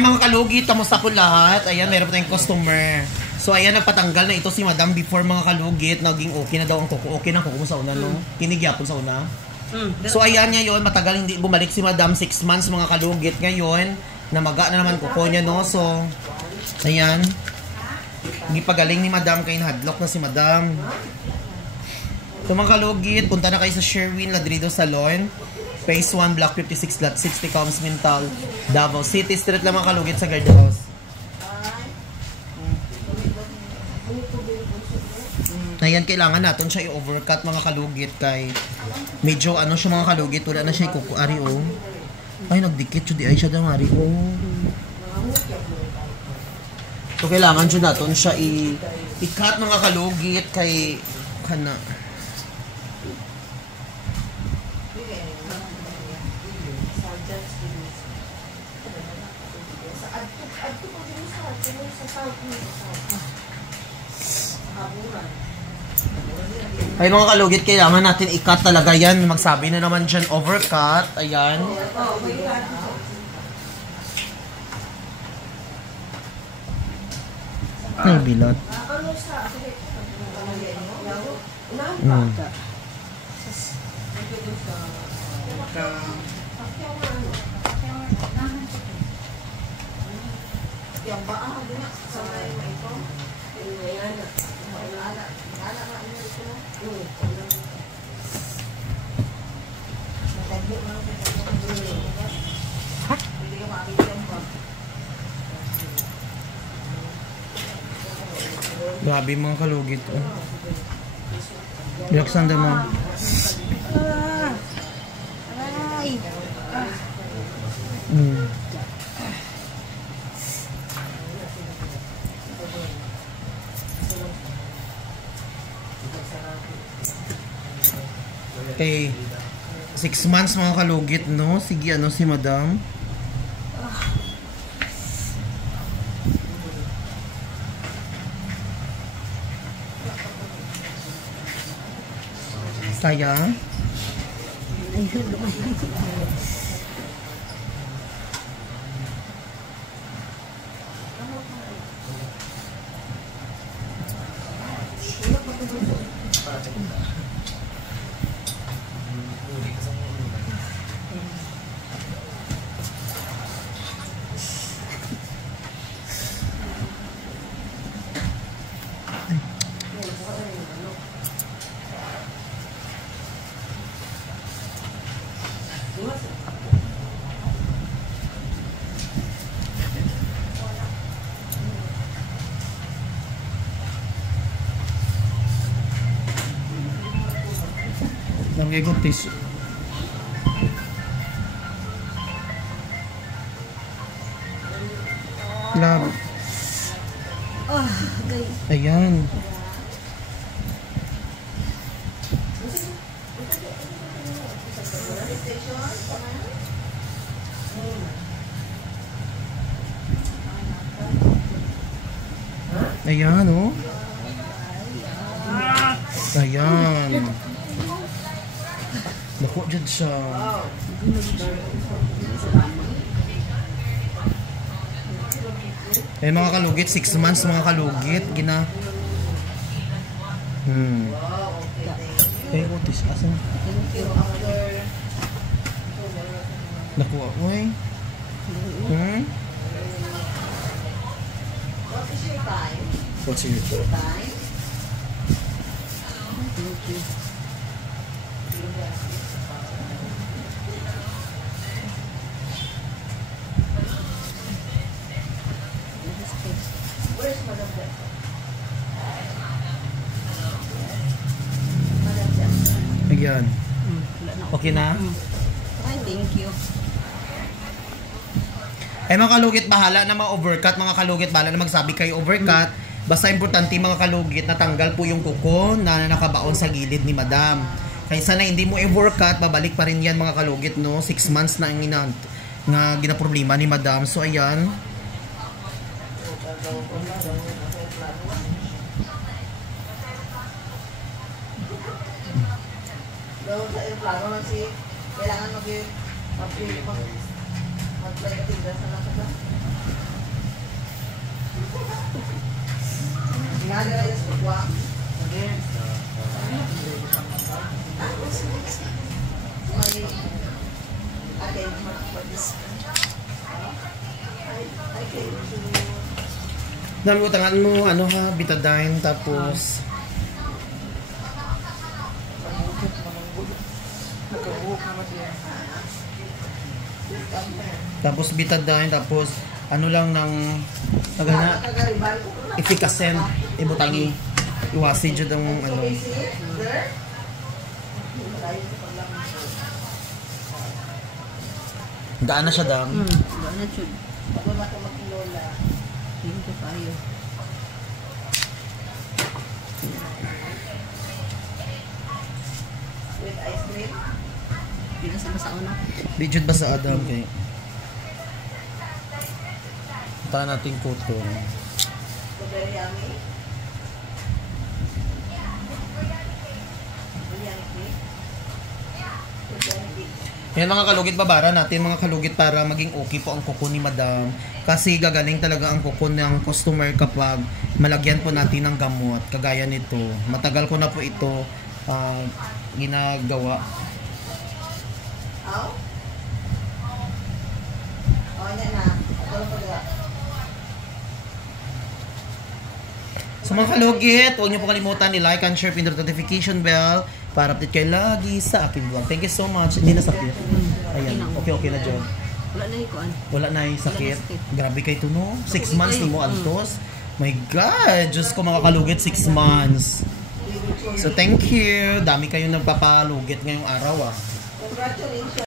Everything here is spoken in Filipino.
Ay mga kalugit, kamusta po lahat? Ayan, meron po tayong customer. So ayan, nagpatanggal na ito si Madam before mga kalugit. Naging okay na daw ang kuko. Okay na kuko sa una, no? Kinigyapon sa una. So ayan ngayon, matagal hindi bumalik si Madam. 6 months mga kalugit ngayon. Namaga na naman kuko niya, no? So, ayan. Hindi pa galing ni Madam, kaya nahadlock na si Madam. So mga kalugit, punta na kayo sa Sherwin Ladrido Salon. Phase 1, Block 56, Lot 60, Coms Mental, Davao City. Street lang mga kalugit sa guard house. Ayan, kailangan natin siya i-overcut mga kalugit kay medyo ano siya mga kalugit. Wala na siya i-kukuari o. Ay, nagdikit siya. Di ay siya damari o. So, kailangan siya natin siya i-cut mga kalugit kay kana. Ay mga kalugit, kailangan natin i-cut talaga yan. Magsabi na naman dyan, overcut. Ayan. Ay, bilot. Grabe mga kalugit. Bilaksan din mo. Okay. 6 months mga kalugit, no? Sige, ano si Madam? Sayang. Lagay ko tissue. Love. Ayan. Ayan, oh. Ayan. Naku, dyan siya. Eh, mga kalugit, 6 months mga kalugit. Gina. Eh, otis. Asan? Naku, oy. What's your time? Thank you. Where's Madam Jack? Ayan. Okay na? Ay, thank you. Eh mga kalugit, bahala na ma-overcut. Mga kalugit, bahala na magsabi kayo overcut. Basta importante mga kalugit, natanggal po yung kuko na nakabaon sa gilid ni Madam. Kaysa na hindi mo overcut, babalik pa rin yan mga kalugit, no? 6 months na ang ginaproblema ni Madam. So ayan. Doon sa aeroplano na kailangan mag-play ka tinggal sa lang ka. Dami utangan mo, ano ha, betadine, tapos betadine, tapos ano lang ng nagana efficacy ibutangi iwasi jud ang ano. Gaan na siya dam. Gaan na jud. Ako na makilola. Thank you kayo. With ice cream. Dito sa una. Di jud ba sa Adam kay ta nating cotton. Very yummy. Yan mga kalugit, babara natin mga kalugit para maging okay po ang kuko ni Madam. Kasi gagaling talaga ang kuko ng customer kapag malagyan po natin ng gamot. Kagaya nito. Matagal ko na po ito ginagawa. So mga kalugit, huwag niyo po kalimutan i-like and share, pindot notification bell para update kayo lagi sa aking vlog. Thank you so much. Hindi na sakit. Ayan, okay na dyan. Wala na ikuan. Wala na yung sakit. Grabe kayo ito, no? 6 months ni mo antos. My God! Diyos ko mga kalugit, 6 months. So thank you. Dami kayong nagpapalugit ngayong araw, ah. Congratulations.